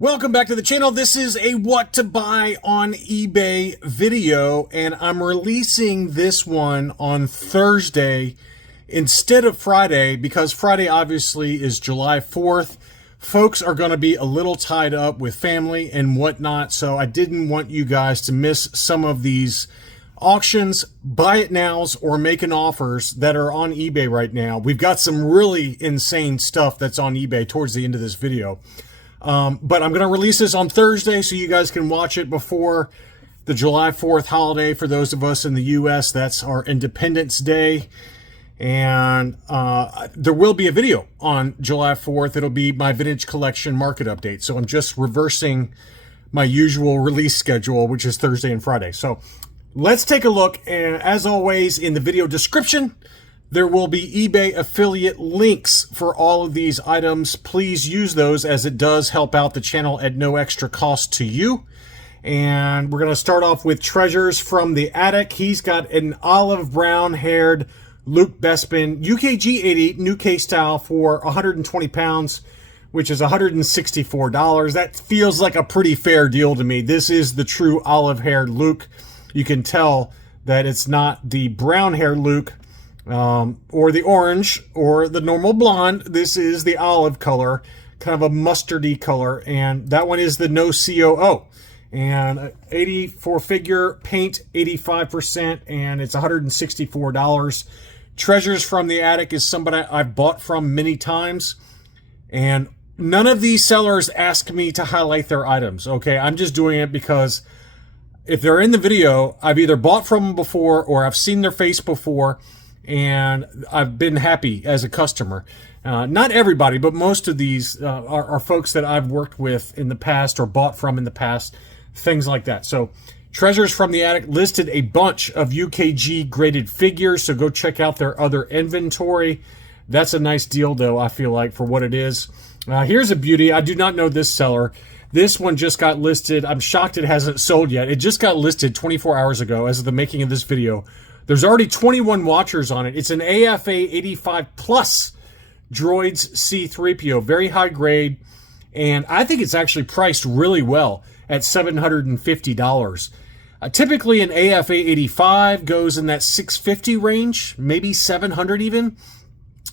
Welcome back to the channel. This is a what to buy on eBay video, and I'm releasing this one on Thursday instead of Friday because Friday obviously is July 4th. Folks are going to be a little tied up with family and whatnot, so I didn't want you guys to miss some of these auctions, buy it nows, or making offers that are on eBay right now. We've got some really insane stuff that's on eBay towards the end of this video. But I'm going to release this on Thursday so you guys can watch it before the July 4th holiday. For those of us in the U.S., that's our Independence Day. And there will be a video on July 4th. It'll be my vintage collection market update. So I'm just reversing my usual release schedule, which is Thursday and Friday. So let's take a look. And as always, in the video description, there will be eBay affiliate links for all of these items. Please use those as it does help out the channel at no extra cost to you. And we're going to start off with Treasures from the Attic. He's got an olive brown haired Luke Bespin UKG 80 new case style for 120 pounds, which is $164. That feels like a pretty fair deal to me. This is the true olive haired Luke. You can tell that it's not the brown haired Luke, or the orange, or the normal blonde. This is the olive color, kind of a mustardy color, and that one is the no COO. And 84 figure, paint 85%, and it's $164. Treasures from the Attic is somebody I've bought from many times, and none of these sellers ask me to highlight their items, okay? I'm just doing it because if they're in the video, I've either bought from them before or I've seen their face before, and I've been happy as a customer. Not everybody, but most of these are folks that I've worked with in the past or bought from in the past, things like that. So Treasures from the Attic listed a bunch of UKG graded figures, so go check out their other inventory. That's a nice deal, though, I feel like, for what it is. Here's a beauty. I do not know this seller. This one just got listed. I'm shocked it hasn't sold yet. It just got listed 24 hours ago as of the making of this video. There's already 21 watchers on it. It's an AFA 85 plus Droids C-3PO, very high grade, and I think it's actually priced really well at $750. Typically an AFA 85 goes in that $650 range, maybe $700 even.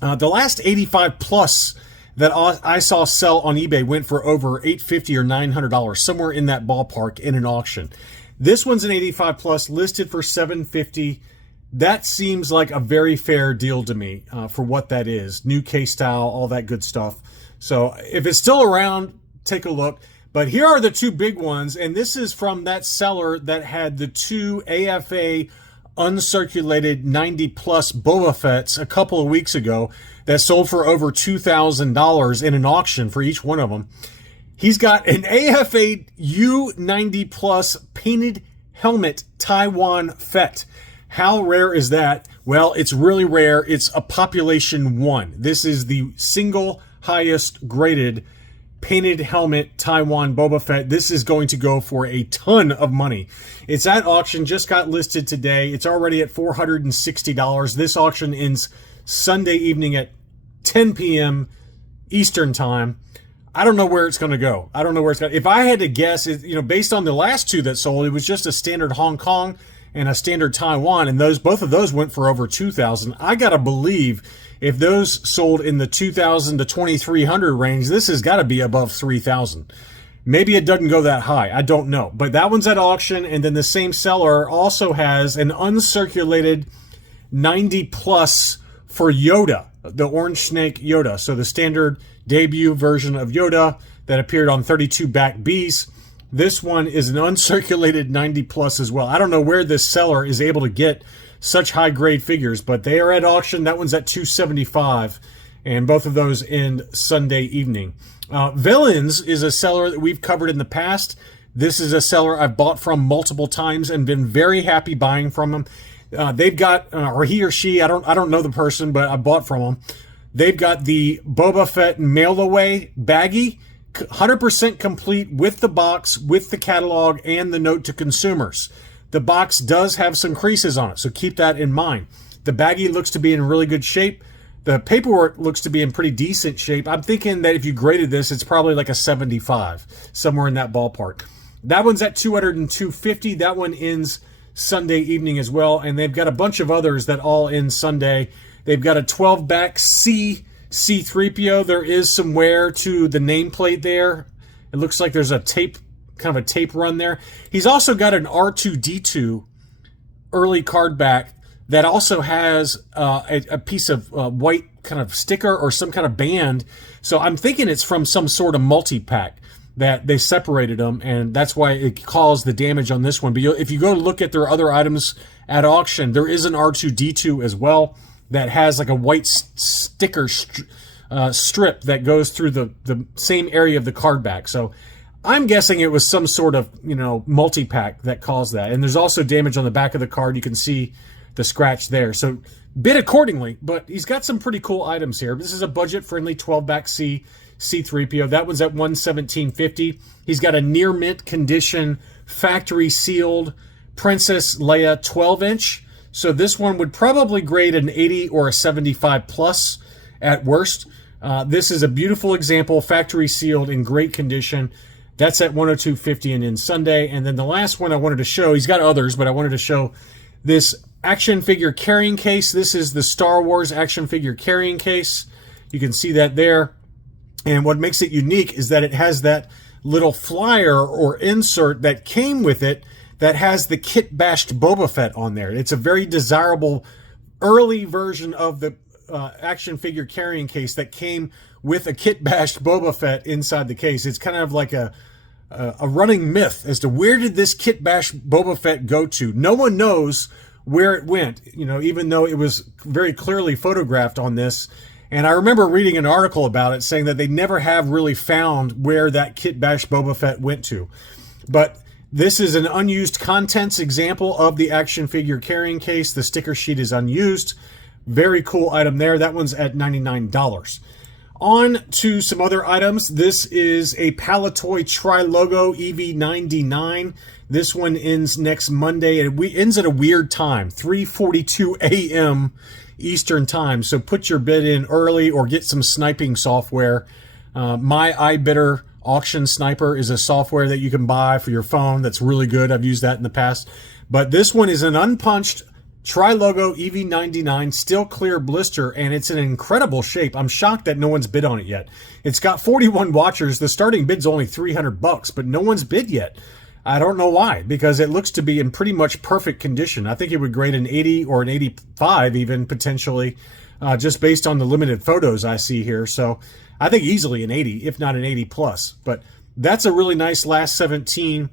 The last 85 plus that I saw sell on eBay went for over $850 or $900, somewhere in that ballpark in an auction. This one's an 85 plus, listed for $750. That seems like a very fair deal to me for what that is. New case style, all that good stuff. So if it's still around, take a look. But here are the two big ones, and this is from that seller that had the two AFA uncirculated 90 plus Boba Fetts a couple of weeks ago that sold for over $2,000 in an auction for each one of them. He's got an AFA U90 plus painted helmet Taiwan Fett. How rare is that? Well, it's really rare. It's a population 1. This is the single highest graded painted helmet Taiwan Boba Fett. This is going to go for a ton of money. It's at auction, just got listed today. It's already at $460. This auction ends Sunday evening at 10 p.m. Eastern time. I don't know where it's going to go. I don't know where it's going to. If I had to guess, based on the last two that sold, it was just a standard Hong Kong and a standard Taiwan, and both of those went for over $2,000. I gotta believe if those sold in the $2,000 to $2,300 range, this has got to be above $3,000. Maybe it doesn't go that high. I don't know. But that one's at auction, and then the same seller also has an uncirculated 90 plus for Yoda, the orange snake Yoda. So the standard debut version of Yoda that appeared on 32 back Bs. This one is an uncirculated 90 plus as well. I don't know where this seller is able to get such high grade figures, but they are at auction. That one's at $275, and both of those end Sunday evening. Villains is a seller that we've covered in the past. This is a seller I've bought from multiple times and been very happy buying from him. They've got, or he or she, I don't know the person, but I bought from them. They've got the Boba Fett mail away baggie, 100% complete with the box, with the catalog, and the note to consumers. The box does have some creases on it, so keep that in mind. The baggie looks to be in really good shape. The paperwork looks to be in pretty decent shape. I'm thinking that if you graded this, it's probably like a 75, somewhere in that ballpark. That one's at $200 and $250. That one ends Sunday evening as well, and they've got a bunch of others that all end Sunday. They've got a 12-back C-3PO. There is some wear to the nameplate there. It looks like there's a tape, kind of a tape run there. He's also got an R2-D2 early card back that also has a piece of white kind of sticker or some kind of band. So I'm thinking it's from some sort of multi-pack that they separated them, and that's why it caused the damage on this one. But if you go to look at their other items at auction, there is an R2-D2 as well that has like a white sticker strip that goes through the same area of the card back. So I'm guessing it was some sort of, multi-pack that caused that. And there's also damage on the back of the card. You can see the scratch there. So bid accordingly, but he's got some pretty cool items here. This is a budget-friendly 12-back C-3PO. That one's at $117.50. He's got a near mint condition, factory sealed Princess Leia 12-inch. So this one would probably grade an 80 or a 75 plus at worst. This is a beautiful example, factory sealed in great condition. That's at $102.50 and in Sunday. And then the last one I wanted to show, he's got others, but I wanted to show this action figure carrying case. This is the Star Wars action figure carrying case. You can see that there. And what makes it unique is that it has that little flyer or insert that came with it that has the kit bashed Boba Fett on there. It's a very desirable early version of the action figure carrying case that came with a kit bashed Boba Fett inside the case. It's kind of like a running myth as to where did this kit bashed Boba Fett go to. No one knows where it went, even though it was very clearly photographed on this. And I remember reading an article about it saying that they never have really found where that kit bashed Boba Fett went to. But this is an unused contents example of the action figure carrying case. The sticker sheet is unused. Very cool item there. That one's at $99. On to some other items. This is a Palatoy Tri-Logo EV99. This one ends next Monday, and it ends at a weird time, 3:42 a.m. Eastern time. So put your bid in early or get some sniping software. My iBidder Auction Sniper is a software that you can buy for your phone that's really good. I've used that in the past. But this one is an unpunched Tri-Logo EV99 still clear blister, and it's in incredible shape. I'm shocked that no one's bid on it yet. It's got 41 watchers. The starting bid's only $300, but no one's bid yet. I don't know why, because it looks to be in pretty much perfect condition. I think it would grade an 80 or an 85 even, potentially, just based on the limited photos I see here. So I think easily an 80, if not an 80 plus. But that's a really nice last 17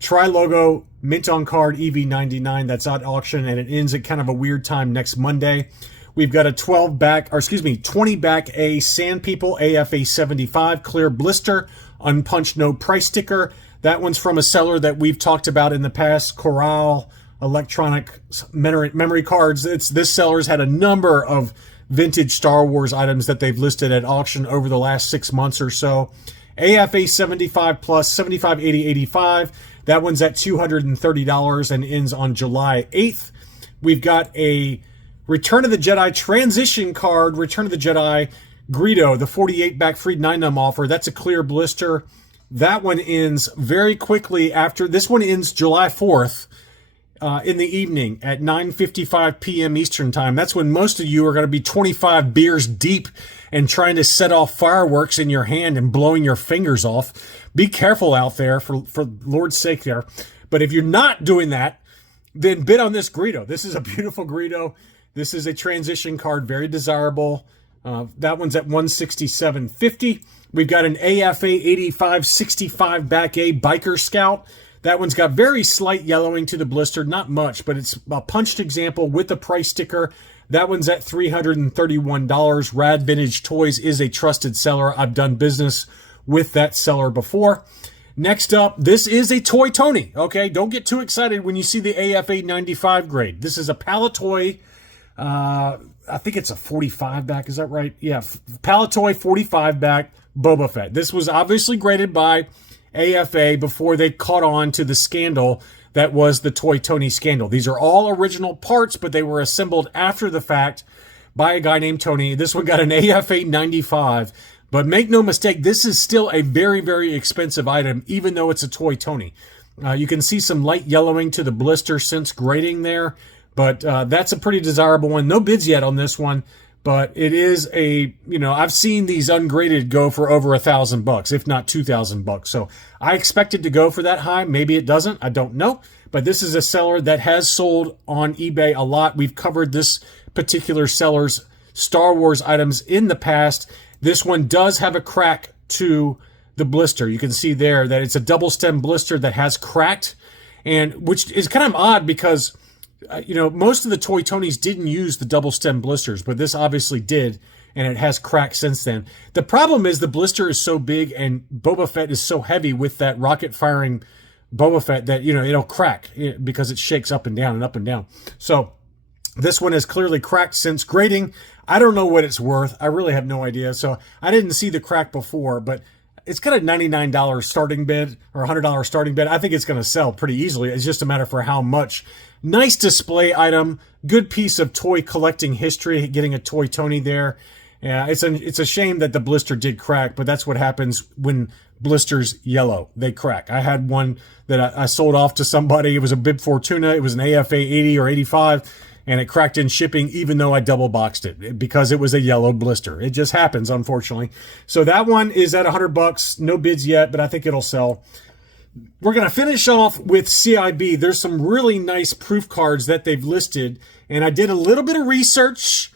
Tri-Logo mint on card EV99 that's at auction, and it ends at kind of a weird time next Monday. We've got a 20-back A Sand People AFA 75 clear blister, unpunched, no price sticker. That one's from a seller that we've talked about in the past, Corral Electronic Memory Cards. This seller's had a number of vintage Star Wars items that they've listed at auction over the last 6 months or so. AFA 75 plus, 75, 80, 85. That one's at $230 and ends on July 8th. We've got a Return of the Jedi transition card, Return of the Jedi Greedo, the 48-back free 9-num offer. That's a clear blister. That one ends very quickly after. This one ends July 4th in the evening at 9:55 p.m. Eastern time. That's when most of you are going to be 25 beers deep and trying to set off fireworks in your hand and blowing your fingers off. Be careful out there, for Lord's sake there. But if you're not doing that, then bid on this Greedo. This is a beautiful Greedo. This is a transition card, very desirable. That one's at $167.50. We've got an AFA 85 65 back A Biker Scout. That one's got very slight yellowing to the blister, not much, but it's a punched example with a price sticker. That one's at $331. Rad Vintage Toys is a trusted seller. I've done business with that seller before. Next up, this is a Toy Toni. Okay, don't get too excited when you see the AFA 95 grade. This is a Palatoy. I think it's a 45 back. Is that right? Yeah, Palatoy 45 back Boba Fett. This was obviously graded by AFA before they caught on to the scandal that was the Toy Toni scandal. These are all original parts, but they were assembled after the fact by a guy named Toni. This one got an AFA 95. But make no mistake, this is still a very, very expensive item, even though it's a toy Toni. You can see some light yellowing to the blister since grading there, but that's a pretty desirable one. No bids yet on this one, but it is a, I've seen these ungraded go for over $1,000, if not $2,000. So I expect it to go for that high. Maybe it doesn't. I don't know. But this is a seller that has sold on eBay a lot. We've covered this particular seller's Star Wars items in the past. This one does have a crack to the blister. You can see there that it's a double stem blister that has cracked, and which is kind of odd because most of the toy Tonis didn't use the double stem blisters, but this obviously did, and it has cracked since then. The problem is the blister is so big and Boba Fett is so heavy with that rocket firing Boba Fett that it'll crack because it shakes up and down and up and down. So this one has clearly cracked since grading. I don't know what it's worth. I really have no idea. So I didn't see the crack before, but it's got a $99 starting bid or $100 starting bid. I think it's going to sell pretty easily. It's just a matter for how much. Nice display item. Good piece of toy collecting history, getting a toy Toni there. Yeah, it's a shame that the blister did crack, but that's what happens when blisters yellow. They crack. I had one that I sold off to somebody. It was a Bib Fortuna. It was an AFA 80 or 85, and it cracked in shipping even though I double boxed it because it was a yellow blister. It just happens, unfortunately. So that one is at $100. No bids yet, but I think it'll sell. We're going to finish off with CIB. There's some really nice proof cards that they've listed, and I did a little bit of research.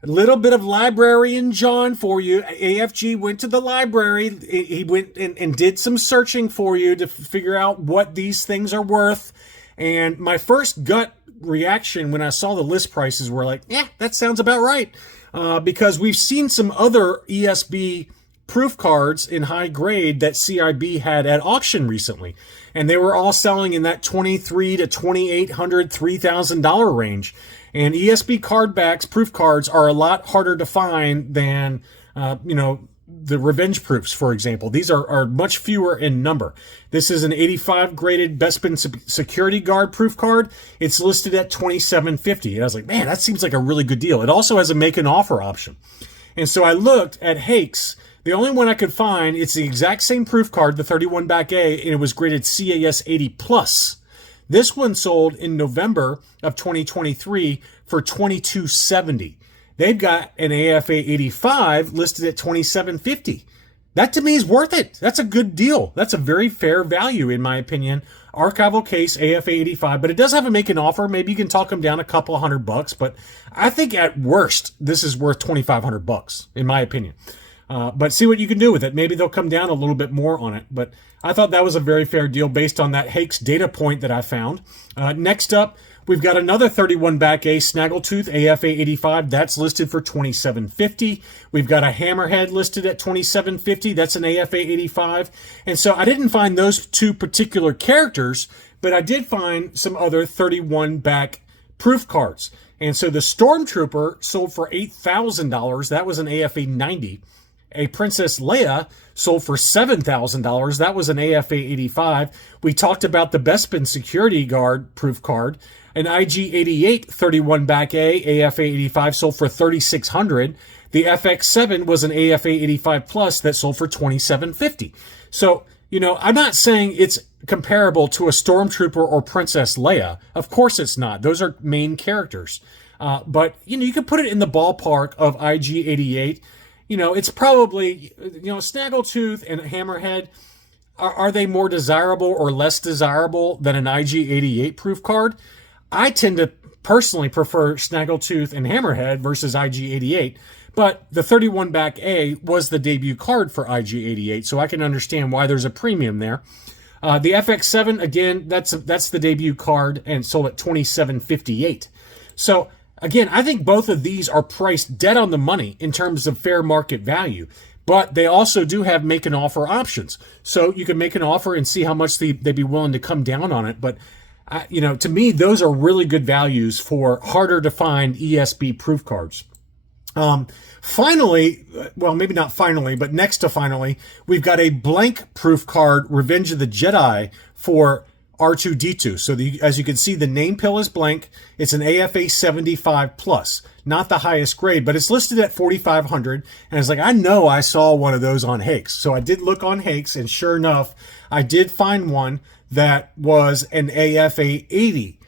A little bit of librarian John for you. AFG went to the library. He went and did some searching for you to figure out what these things are worth. And my first gut reaction when I saw the list prices were like, yeah, that sounds about right. Because we've seen some other ESB proof cards in high grade that CIB had at auction recently. And they were all selling in that $2,300 to $2,800, $3,000 range. And ESB card backs, proof cards, are a lot harder to find than, the revenge proofs, for example. These are much fewer in number. This is an 85 graded Bespin security guard proof card. It's listed at $2,750. And I was like, man, that seems like a really good deal. It also has a make an offer option. And so I looked at Hakes. The only one I could find, it's the exact same proof card, the 31 back A, and it was graded CAS 80+. This one sold in November of 2023 for $2,270. They've got an AFA 85 listed at $2,750. That to me is worth it. That's a good deal. That's a very fair value in my opinion. Archival case AFA 85, but it does have a make an offer. Maybe you can talk them down a couple $100, but I think at worst this is worth $2,500 in my opinion. But see what you can do with it. Maybe they'll come down a little bit more on it. But I thought that was a very fair deal based on that Hakes data point that I found. Next up, we've got another 31 back A Snaggletooth AFA 85. That's listed for $2,750. We've got a Hammerhead listed at $2,750. That's an AFA 85. And so I didn't find those two particular characters, but I did find some other 31 back proof cards. And so the Stormtrooper sold for $8,000. That was an AFA 90. A Princess Leia sold for $7,000. That was an AFA 85. We talked about the Bespin security guard proof card. An IG-88 31 back A AFA 85 sold for $3,600. The FX7 was an AFA 85 plus that sold for $2,750. So, I'm not saying it's comparable to a Stormtrooper or Princess Leia. Of course it's not. Those are main characters. But, you could put it in the ballpark of IG-88. It's probably, Snaggletooth and Hammerhead, are they more desirable or less desirable than an IG-88 proof card? I tend to personally prefer Snaggletooth and Hammerhead versus IG-88, but the 31 back A was the debut card for IG-88, so I can understand why there's a premium there. The FX7, again, that's the debut card and sold at $2,758. So, again, I think both of these are priced dead on the money in terms of fair market value, but they also do have make an offer options. So you can make an offer and see how much they'd be willing to come down on it. But, to me, those are really good values for harder to find ESB proof cards. Finally, well, maybe not finally, but next to finally, we've got a blank proof card, Revenge of the Jedi, for R2-D2. So as you can see, the name pill is blank. It's an AFA 75 plus. not the highest grade, but it's listed at 4,500. And it's like, I know I saw one of those on Hakes. So I did look on Hakes, and sure enough, I did find one that was an AFA 80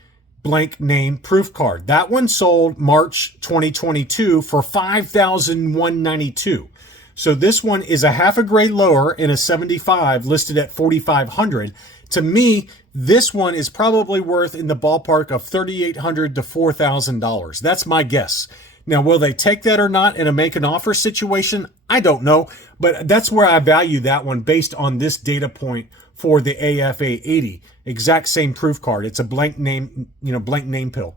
blank name proof card. That one sold March 2022 for $5,192. So this one is a half a grade lower in a 75 listed at 4,500. To me, this one is probably worth in the ballpark of $3,800 to $4,000. That's my guess. Now, will they take that or not in a make an offer situation? I don't know, but that's where I value that one based on this data point for the AFA 80. Exact same proof card. It's a blank name, blank name pill.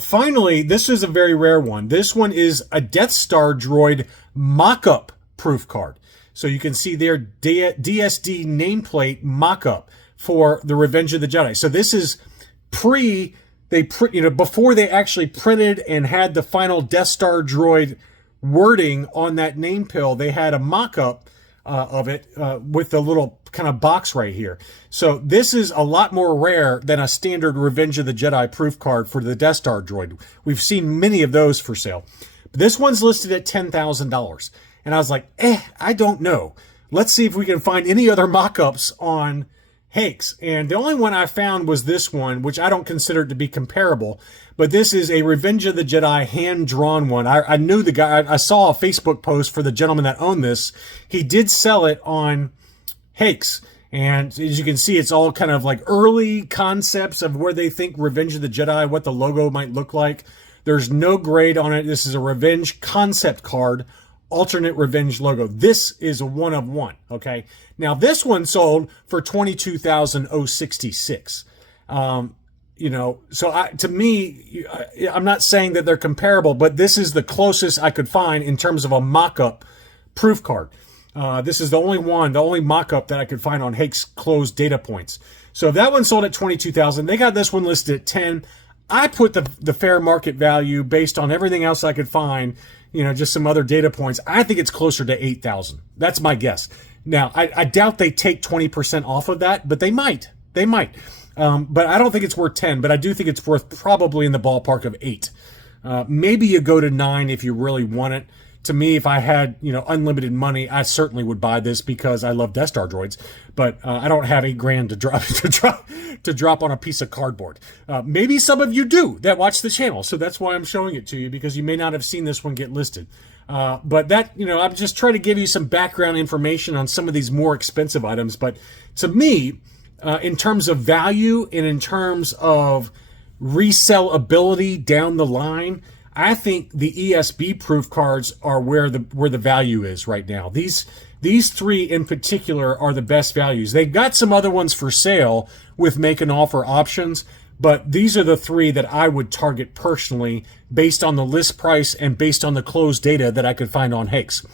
Finally, this is a very rare one. This one is a Death Star droid mock-up proof card. So you can see their DSD nameplate mock-up for the Revenge of the Jedi. So this is before they actually printed and had the final Death Star droid wording on that name pill, they had a mock-up of it with the little kind of box right here. So this is a lot more rare than a standard Revenge of the Jedi proof card for the Death Star droid. We've seen many of those for sale. But this one's listed at $10,000. And I was like, I don't know. Let's see if we can find any other mock-ups on Hakes. And the only one I found was this one, which I don't consider to be comparable. But this is a Revenge of the Jedi hand-drawn one. I knew the guy. I saw a Facebook post for the gentleman that owned this. He did sell it on Hakes. And as you can see, it's all kind of like early concepts of where they think Revenge of the Jedi, what the logo might look like. There's no grade on it. This is a Revenge concept card, alternate Revenge logo. This is a one of one, okay? Now, this one sold for $22,066. To me, I'm not saying that they're comparable, but this is the closest I could find in terms of a mock-up proof card. This is the only mock-up that I could find on Hakes closed data points. So if that one sold at $22,000, they got this one listed at $10,000. I put the fair market value based on everything else I could find, just some other data points. I think it's closer to $8,000. That's my guess. Now, I doubt they take 20% off of that, but they might. They might. But I don't think it's worth 10, but I do think it's worth probably in the ballpark of 8. Maybe you go to 9 if you really want it. To me, if I had, unlimited money, I certainly would buy this because I love Death Star droids. But I don't have $8,000 to drop on a piece of cardboard. Maybe some of you do that watch the channel, so that's why I'm showing it to you, because you may not have seen this one get listed. But that, I'm just trying to give you some background information on some of these more expensive items. But to me, in terms of value and in terms of resellability down the line, I think the ESB proof cards are where the value is right now. These three in particular are the best values. They've got some other ones for sale with make an offer options, but these are the three that I would target personally based on the list price and based on the closed data that I could find on Hakes.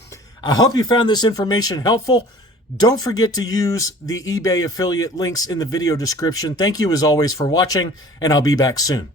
I hope you found this information helpful. Don't forget to use the eBay affiliate links in the video description. Thank you as always for watching, and I'll be back soon.